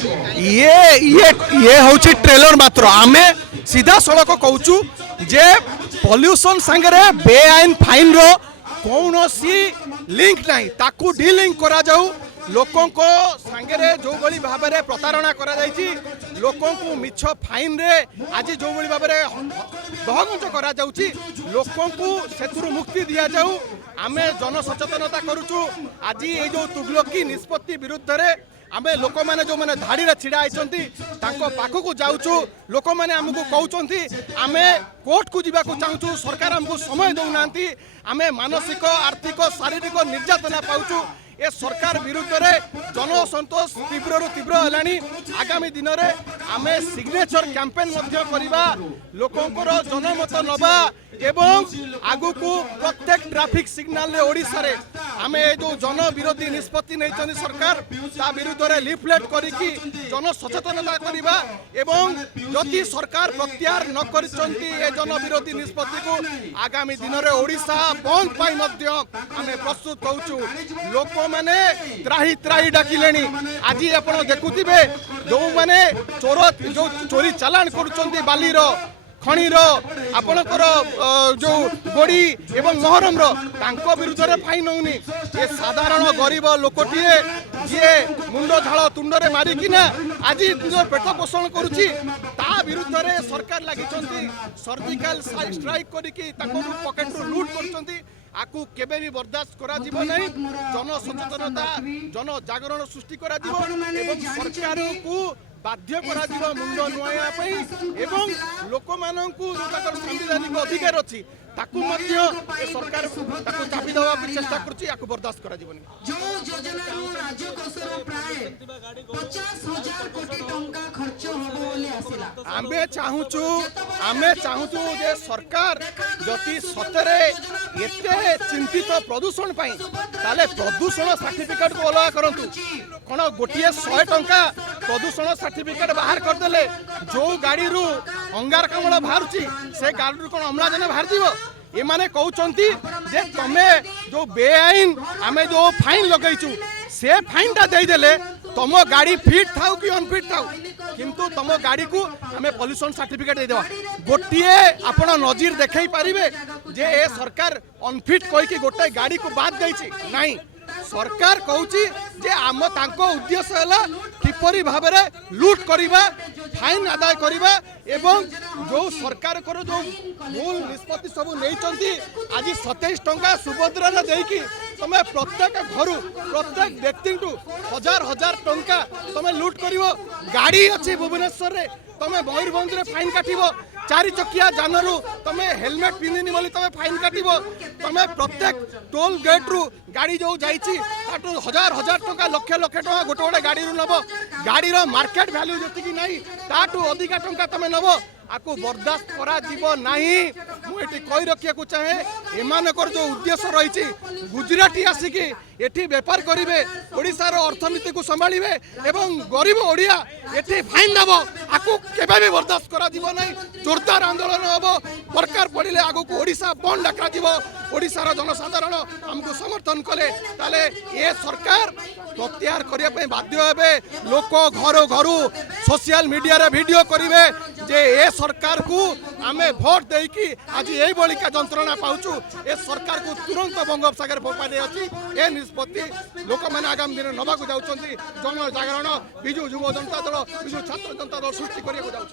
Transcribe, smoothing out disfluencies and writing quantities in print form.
ये ये ये हूँ ट्रेलर मात्र आमे सीधा सड़क कहूँ जे पॉल्यूशन संगे बेआईन फाइन रो कौन सी लिंक नहीं ताकू डिलिंक करा जाऊ लोकों को संगे जो बड़ी भाव में प्रतारणा करा जाइछि लोकों को मिछ फाइन रे आज जो बड़ी भाव में दहगंज करा जाउछि लोकों को सेतुरु मुक्ति दिया जाऊ आमे जन सचेतनता करूछु आज ये जो तुगलकी निष्पत्ति विरुद्ध रे आमे लोक मैंने जो मैंने धाड़ी छिड़ा होती पाखक जाऊँ लोक मैंने आमको कहते आमे कोर्ट को जावाक चाहूँ सरकार आमको समय दौना आमे मानसिक आर्थिक शारीरिक निर्यातना पाऊँ ए सरकार विरुद्ध रे जन असंतोष तीव्र तीव्र है आगामी दिन में आमे सिग्नेचर कैंपेन करवा लोकंर जनमत नवा एवं आगु को प्रत्येक ट्रैफिक सिग्नल रे ओडिशा रे आमे जो जन विरोधी निष्पत्ति नहीं सरकार ता विरुद्ध रे लिफलेट करिकी जन सचेतनता करवा एवं जदि सरकार प्रत्याहार न करिसंती ए जन विरोधी निष्पत्ति को आगामी दिन में ओडिशा बंद पाई मध्य आमे प्रस्तुत होउछु लोक माने त्राही त्राही डाकिलेनी आज आपण देखुथिबे जो माने चोर जो चोरी चालान करूचंती बाली रो खणीर आपणकर जो गोड़ी एवं मोहरम रो विरुद्ध रे फाइन होनी ये साधारण गरीब लोकटीए जी मुंड झाड़ तुंडे मारिकिना आज पेट पोषण करुच्ची ता विरुद्ध रे सरकार लगी सर्जिकल स्ट्राइक करिकी पकेट रु लूट कर आकु केबे भी बर्दाश्त करा जीवो नहीं जन सचेतनता जन जागरण सृष्टि करा जीवो एवं सरकार को बाध्य करा जीवो मुंड नुआया पई एवं लोक माननकु जो संवैधानिक अधिकार अछि ताकू मध्य ए सरकार ताकू चापी देवा चेष्टा करछि आकु बर्दाश्त करा जीवनी जो योजना रो राज्य कोषर प्राय 50,000 कोटी टंका खर्च होबो बोली आसिला आमे चाहूचु जे सरकार जति सतरे एते चिंतित प्रदूषण पई ताले प्रदूषण सर्टिफिकेट को अलग करंतु कोन गोटिए 100 टंका प्रदूषण सर्टिफिकेट बाहर कर देले जो गाड़ी रु अंगारकाम्ल बाहरुची से गाड़ी रु कोन अम्लजान बाहर जीवो ये माने कहउचंती जे तमे जो बेआईन आमे जो फाइन लगैचु से फाइन टा दे देले तुम गाड़ी फिट थाउ कि अनफिट थाउ किंतु तुम गाड़ी को आमे पॉल्यूशन सर्टिफिकेट दे देवा गोटिए आपण नजीर देखै पारिबे जे ए सरकार अनफिट कहि कि गोटे गाड़ी को बाद दैछि नहीं सरकार कहूची जे आम तांको उद्देश्य है किपरि भाव में लूट करिबा फाइन आदाय करिबा एवं जो सरकार को जो मूल निष्पत्ति सब नहीं आज 27 टंका सुभद्रा देकी तमे प्रत्येक घर प्रत्येक व्यक्ति हजार हजार टंका तमे लूट करिवो गाड़ी अच्छी भुवनेश्वर रे तमे मयूरभंज रे फाइन काटिबो 4 चकिया जानरू तमे हेलमेट पिंधिनी बोली तमे फाइन काटिबो तमे प्रत्येक टोल गेट रु गाड़ी जो जाइछि ताटू हजार हजार टंका लक्ष लक्ष टंका गोटे गोटे गाड़ी रु नबो गाड़ी रो मार्केट वैल्यू जति नहीं ताटू अधिक टंका तमे नबो आकु बर्दाश्त करा जीवो नहीं मुझे कही रखिया को चाहे एमानकर जो उद्देश्य रही गुजराती आसिकी एठी बेपार करिवे ओडिसा रो अर्थनीति को संभालिबे एवं गरीब ओडिया एठी फाइन दबो आकु केबे भी बर्दाश्त करा जीवो नहीं जोरदार आंदोलन हबो सरकार पड़िले आगु को ओडिसा बंद डाका जीवो ओडिसा रो जनसाधारण हमको समर्थन कले ताले ए सरकार प्रत्याहार करिया पे बाध्य हेबे लोक घर घर सोशल मीडिया रे वीडियो करिवे जे ए सरकार को आमे भोट देकी आज यही बलिका जंत्रणा पाउछु ए सरकार को तुरंत बंगोपसागर फोपाने अछि ए निष्पत्ति लोक माने आगामी दिन नबा को जाउछंती जन जागरण बिजु युव जनता दल बिजु छात्र जनता दल सृष्टि करिया को जाउछ।